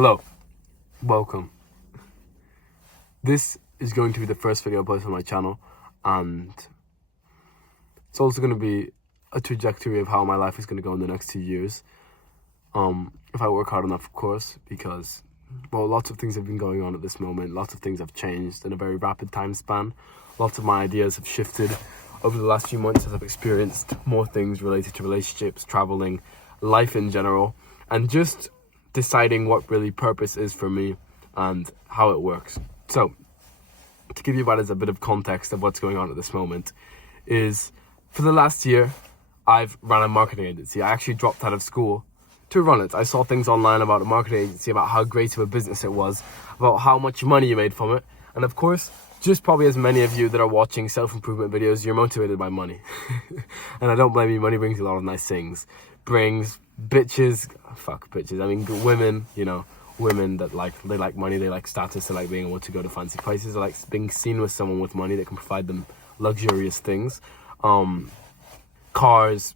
Hello, welcome. This is going to be the first video I post on my channel, and it's also going to be a trajectory of how my life is going to go in the next 2 years. If I work hard enough, of course, because, lots of things have been going on at this moment. Lots of things have changed in a very rapid time span. Lots of my ideas have shifted over the last few months as I've experienced more things related to relationships, traveling, life in general, and just deciding what really purpose is for me and how it works. So, to give you a bit of context of what's going on at this moment, is for the last year, I've run a marketing agency. I actually dropped out of school to run it. I saw things online about a marketing agency, about how great of a business it was, about how much money you made from it. And of course, just probably as many of you that are watching self-improvement videos, you're motivated by money. And I don't blame you, money brings a lot of nice things. Brings bitches, women, women that they like money, they like status, they like being able to go to fancy places, they like being seen with someone with money that can provide them luxurious things. Cars,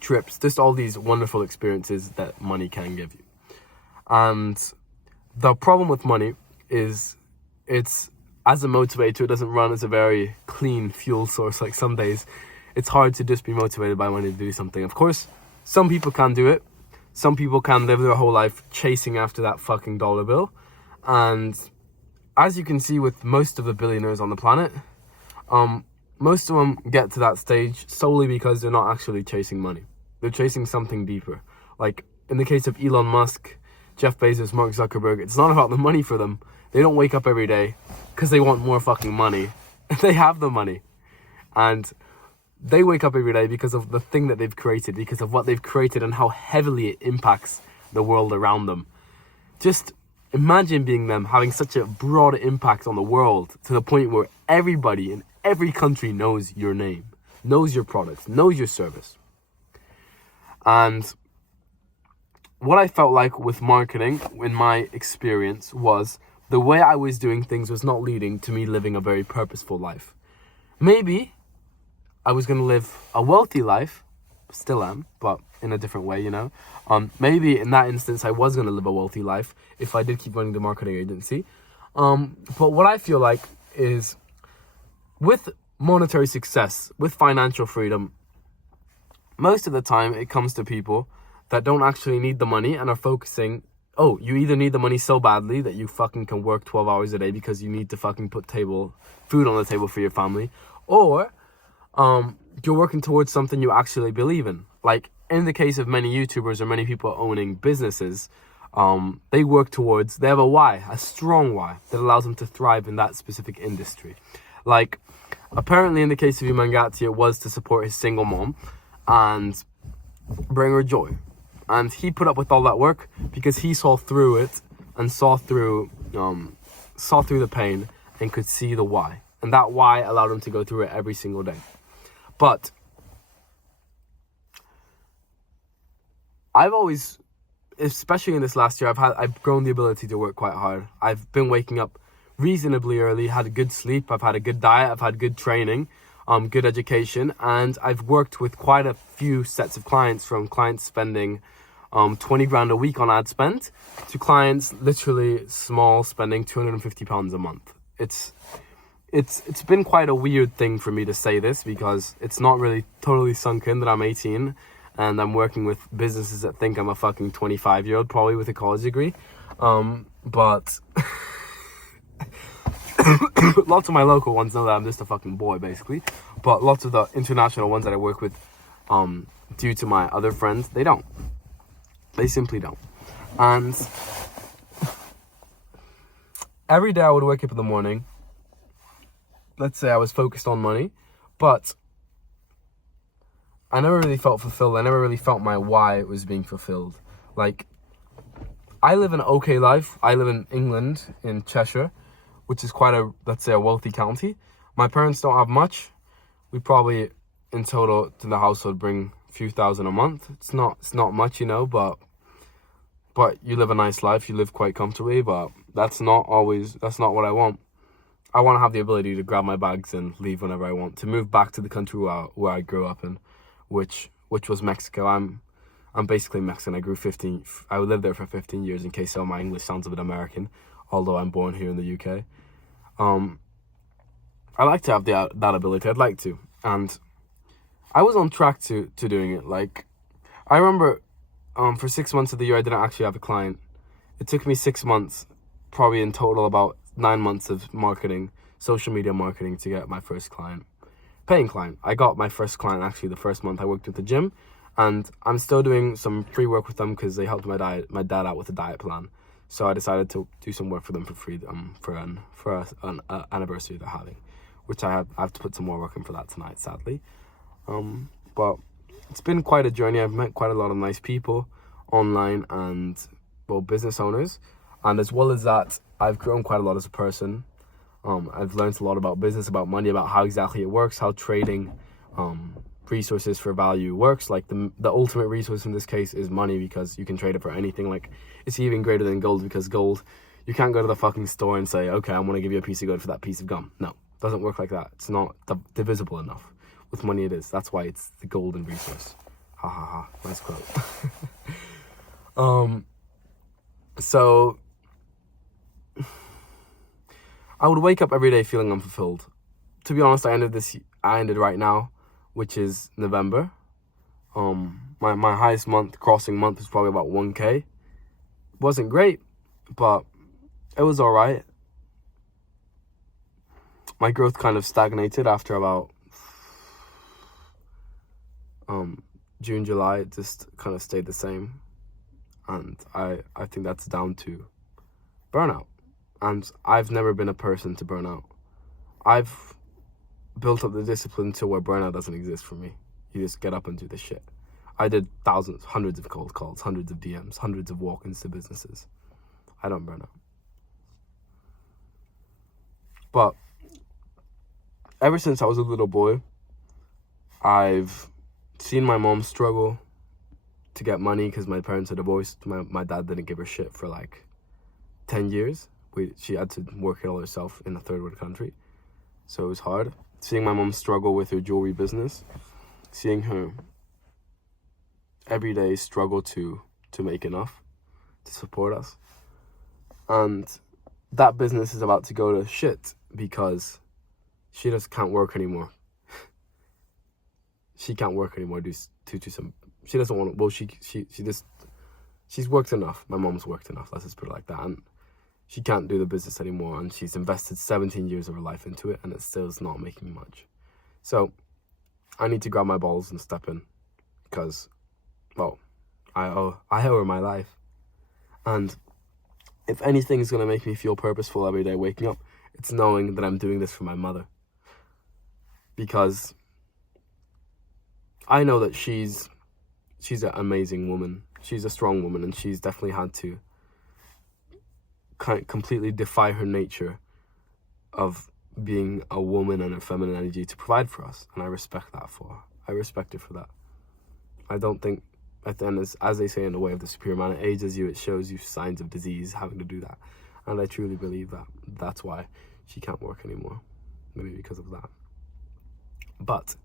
trips, just all these wonderful experiences that money can give you. And the problem with money is it's, as a motivator, it doesn't run as a very clean fuel source. Like some days, it's hard to just be motivated by money to do something. Of course, some people can do it. Some people can live their whole life chasing after that fucking dollar bill. And as you can see with most of the billionaires on the planet, most of them get to that stage solely because they're not actually chasing money. They're chasing something deeper. Like in the case of Elon Musk, Jeff Bezos, Mark Zuckerberg, it's not about the money for them. They don't wake up every day because they want more fucking money. They have the money. And they wake up every day because of the thing that they've created, because of what they've created and how heavily it impacts the world around them. Just imagine being them, having such a broad impact on the world to the point where everybody in every country knows your name, knows your products, knows your service. And what I felt like with marketing, in my experience, was the way I was doing things was not leading to me living a very purposeful life. Maybe I was going to live a wealthy life, still am, but in a different way, Maybe in that instance, I was going to live a wealthy life if I did keep running the marketing agency. But what I feel like is with monetary success, with financial freedom, most of the time it comes to people that don't actually need the money and are focusing, you either need the money so badly that you fucking can work 12 hours a day because you need to fucking put food on the table for your family, or you're working towards something you actually believe in. Like in the case of many YouTubers or many people owning businesses, they have a why, a strong why that allows them to thrive in that specific industry. Like apparently in the case of Umangati, it was to support his single mom and bring her joy. And he put up with all that work because he saw through it and saw through the pain and could see the why. And that why allowed him to go through it every single day. But I've always, especially in this last year, I've grown the ability to work quite hard. I've been waking up reasonably early, had a good sleep, I've had a good diet, I've had good training, good education, and I've worked with quite a few sets of clients, from clients spending 20 grand a week on ad spend to clients literally small spending £250 a month. It's been quite a weird thing for me to say this because it's not really totally sunk in that I'm 18 and I'm working with businesses that think I'm a fucking 25-year-old, probably with a college degree. But lots of my local ones know that I'm just a fucking boy, basically. But lots of the international ones that I work with, due to my other friends, they don't. They simply don't. And every day I would wake up in the morning, let's say I was focused on money, but I never really felt fulfilled. I never really felt my why was being fulfilled. Like, I live an okay life. I live in England, in Cheshire, which is quite a wealthy county. My parents don't have much. We probably, in total, to the household, bring a few thousand a month. It's not much, but you live a nice life. You live quite comfortably, but that's not what I want. I want to have the ability to grab my bags and leave whenever I want, to move back to the country where I grew up in, which was Mexico. I'm basically Mexican. I lived there for 15 years, in case my English sounds a bit American, although I'm born here in the UK. I like to have that ability. I'd like to. And I was on track to doing it. Like, I remember for 6 months of the year, I didn't actually have a client. It took me 6 months, probably in total about 9 months of marketing, social media marketing, to get my first client. Paying client. I got my first client actually the first month I worked at the gym, and I'm still doing some free work with them because they helped my dad out with a diet plan. So I decided to do some work for them for free for an anniversary they're having, which I have to put some more work in for that tonight, sadly. But it's been quite a journey. I've met quite a lot of nice people online and business owners, and as well as that, I've grown quite a lot as a person. I've learned a lot about business, about money, about how exactly it works, how trading resources for value works. Like the ultimate resource in this case is money, because you can trade it for anything. Like, it's even greater than gold, because gold, you can't go to the fucking store and say, okay, I want to give you a piece of gold for that piece of gum. No, it doesn't work like that. It's not divisible enough. With money it is. That's why it's the golden resource. Ha ha ha. Nice quote. So I would wake up every day feeling unfulfilled. To be honest, I ended right now, which is November. My highest crossing month was probably about 1K. Wasn't great, but it was alright. My growth kind of stagnated after about June, July. It just kind of stayed the same. And I think that's down to burnout. And I've never been a person to burn out. I've built up the discipline to where burnout doesn't exist for me. You just get up and do the shit. I did hundreds of cold calls, hundreds of DMs, hundreds of walk-ins to businesses. I don't burn out. But ever since I was a little boy, I've seen my mom struggle to get money because my parents are divorced. My dad didn't give her shit for like 10 years. She had to work it all herself in a third world country. So it was hard. Seeing my mom struggle with her jewelry business, seeing her every day struggle to make enough to support us. And that business is about to go to shit because she just can't work anymore. She can't work anymore due to some... She doesn't want to... Well, she's worked enough. My mom's worked enough, let's just put it like that. And she can't do the business anymore, and she's invested 17 years of her life into it, and it still is not making much. So I need to grab my balls and step in, because, well, I owe her my life. And if anything is going to make me feel purposeful every day waking up, it's knowing that I'm doing this for my mother. Because I know that she's an amazing woman. She's a strong woman, and she's definitely had to completely defy her nature of being a woman and her feminine energy to provide for us. And I respect that for her. I respect her for that. I don't think, at the end, as they say in The Way of the Superior Man, it ages you, it shows you signs of disease having to do that. And I truly believe that. That's why she can't work anymore. Maybe because of that. But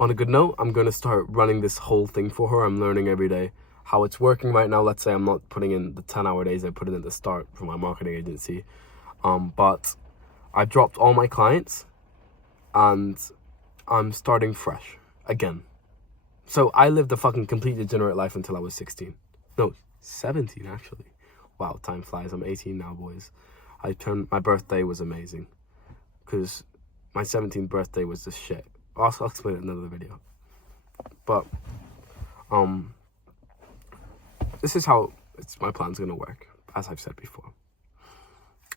on a good note, I'm going to start running this whole thing for her. I'm learning every day how it's working right now. Let's say I'm not putting in the 10-hour days I put in at the start for my marketing agency. But I dropped all my clients and I'm starting fresh again. So I lived a fucking complete degenerate life until I was 16. No, 17 actually. Wow, time flies. I'm 18 now, boys. My birthday was amazing. Because my 17th birthday was just shit. I'll explain it in another video. But, this is how my plan's gonna work, as I've said before.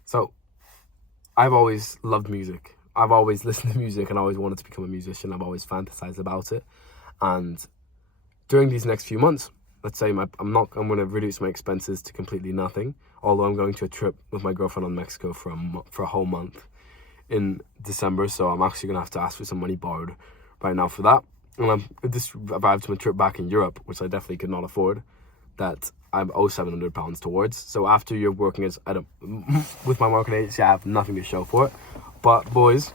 So, I've always loved music. I've always listened to music and I always wanted to become a musician. I've always fantasized about it. And during these next few months, let's say I'm going to reduce my expenses to completely nothing. Although I'm going to a trip with my girlfriend on Mexico for a whole month in December. So I'm actually going to have to ask for some money borrowed right now for that. And this arrived from a trip back in Europe, which I definitely could not afford, that I owe £700 towards. So after you're working with my marketing agency, I have nothing to show for it. But boys,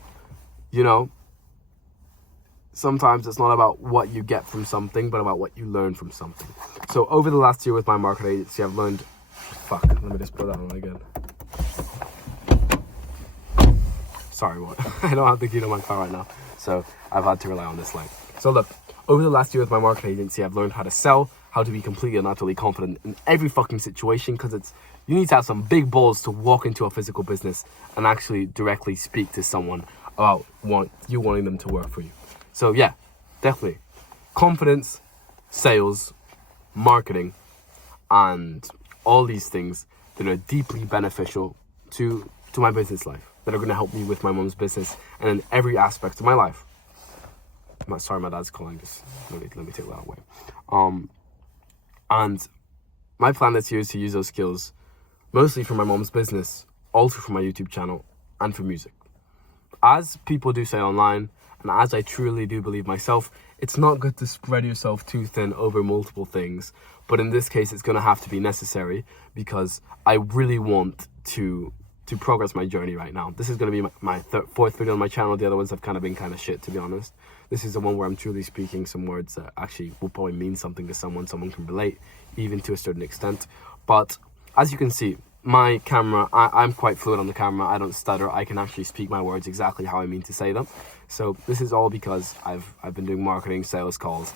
sometimes it's not about what you get from something, but about what you learn from something. So over the last year with my marketing agency, I've learned... Fuck, let me just put that on again. Sorry, what? I don't have the key to my car right now, so I've had to rely on this light. So look, over the last year with my marketing agency, I've learned how to sell, how to be completely and utterly confident in every fucking situation, because you need to have some big balls to walk into a physical business and actually directly speak to someone about wanting them to work for you. So yeah, definitely confidence, sales, marketing, and all these things that are deeply beneficial to my business life, that are going to help me with my mom's business and in every aspect of my life. Sorry, my dad's calling. Just let me take that away. And my plan this year is to use those skills mostly for my mom's business, also for my YouTube channel, and for music. As people do say online, and as I truly do believe myself, it's not good to spread yourself too thin over multiple things. But in this case, it's going to have to be necessary, because I really want to progress my journey right now. This is going to be my fourth video on my channel. The other ones have kind of been kind of shit, to be honest. This is the one where I'm truly speaking some words that actually will probably mean something to someone can relate, even to a certain extent. But as you can see, my camera, I'm quite fluid on the camera. I don't stutter. I can actually speak my words exactly how I mean to say them. So this is all because I've been doing marketing, sales calls,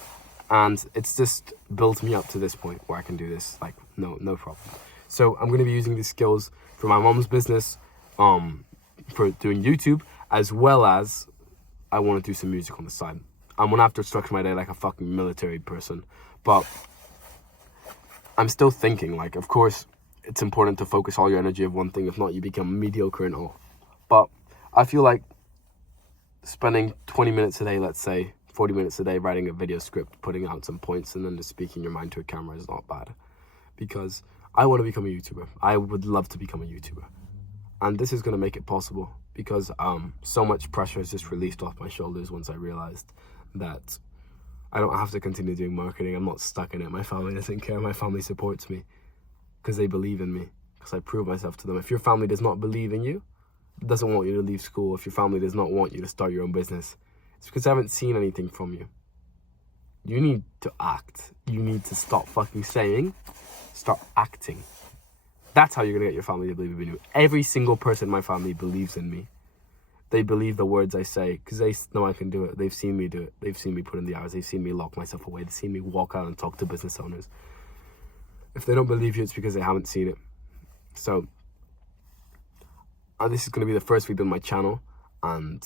and it's just built me up to this point where I can do this like no problem. So I'm going to be using these skills for my mom's business, for doing YouTube, as well as I want to do some music on the side. I'm going to have to structure my day like a fucking military person, but I'm still thinking, like, of course, it's important to focus all your energy of one thing. If not, you become mediocre and all. But I feel like spending 20 minutes a day, let's say 40 minutes a day, writing a video script, putting out some points, and then just speaking your mind to a camera is not bad. Because I want to become a YouTuber. I would love to become a YouTuber. And this is going to make it possible, because so much pressure is just released off my shoulders once I realized that I don't have to continue doing marketing. I'm not stuck in it. My family doesn't care. My family supports me because they believe in me, because I prove myself to them. If your family does not believe in you, doesn't want you to leave school, if your family does not want you to start your own business, it's because they haven't seen anything from you. You need to act. You need to stop fucking saying, start acting. That's how you're gonna get your family to believe in you. Every single person in my family believes in me. They believe the words I say because they know I can do it. They've seen me do it. They've seen me put in the hours. They've seen me lock myself away. They've seen me walk out and talk to business owners. If they don't believe you, it's because they haven't seen it. So this is going to be the first video on my channel, and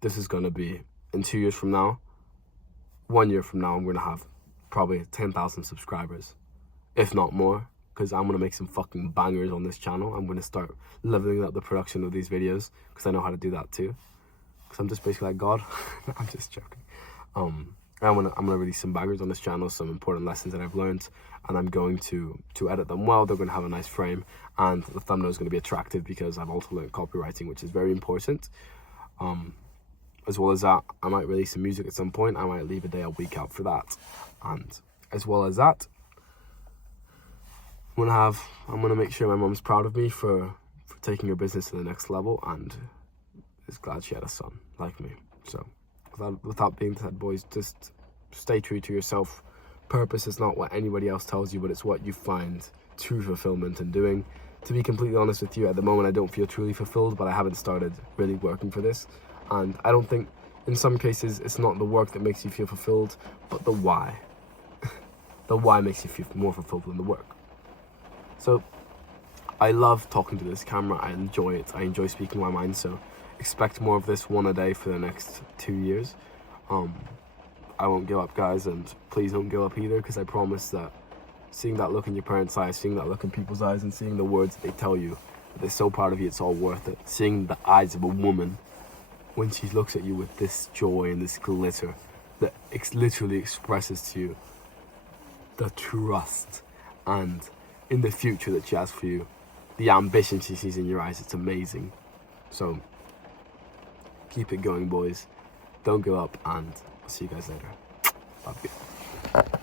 this is going to be in 2 years from now. 1 year from now, I'm going to have probably 10,000 subscribers, if not more, because I'm going to make some fucking bangers on this channel. I'm going to start leveling up the production of these videos, because I know how to do that too, because I'm just basically like God. I'm just joking. I'm gonna release some bangers on this channel, some important lessons that I've learned, and I'm going to edit them well. They're going to have a nice frame, and the thumbnail is going to be attractive, because I've also learned copywriting, which is very important. As well as that, I might release some music at some point. I might leave a day a week out for that, and as well as that, I'm gonna make sure my mom's proud of me for taking her business to the next level, and is glad she had a son like me. So without being said, boys, just stay true to yourself. Purpose is not what anybody else tells you, but it's what you find true fulfillment in doing. To be completely honest with you, at the moment I don't feel truly fulfilled, but I haven't started really working for this. And I don't think, in some cases, it's not the work that makes you feel fulfilled, but the why. The why makes you feel more fulfilled than the work. So I love talking to this camera. I enjoy it. I enjoy speaking my mind. So expect more of this, one a day for the next 2 years. I won't give up, guys, and please don't give up either, because I promise that seeing that look in your parents' eyes, seeing that look in people's eyes, and seeing the words that they tell you that they're so proud of you, it's all worth it. Seeing the eyes of a woman when she looks at you with this joy and this glitter that literally expresses to you the trust and in the future that she has for you, the ambition she sees in your eyes, it's amazing. So keep it going, boys. Don't give up, and I'll see you guys later. Love you.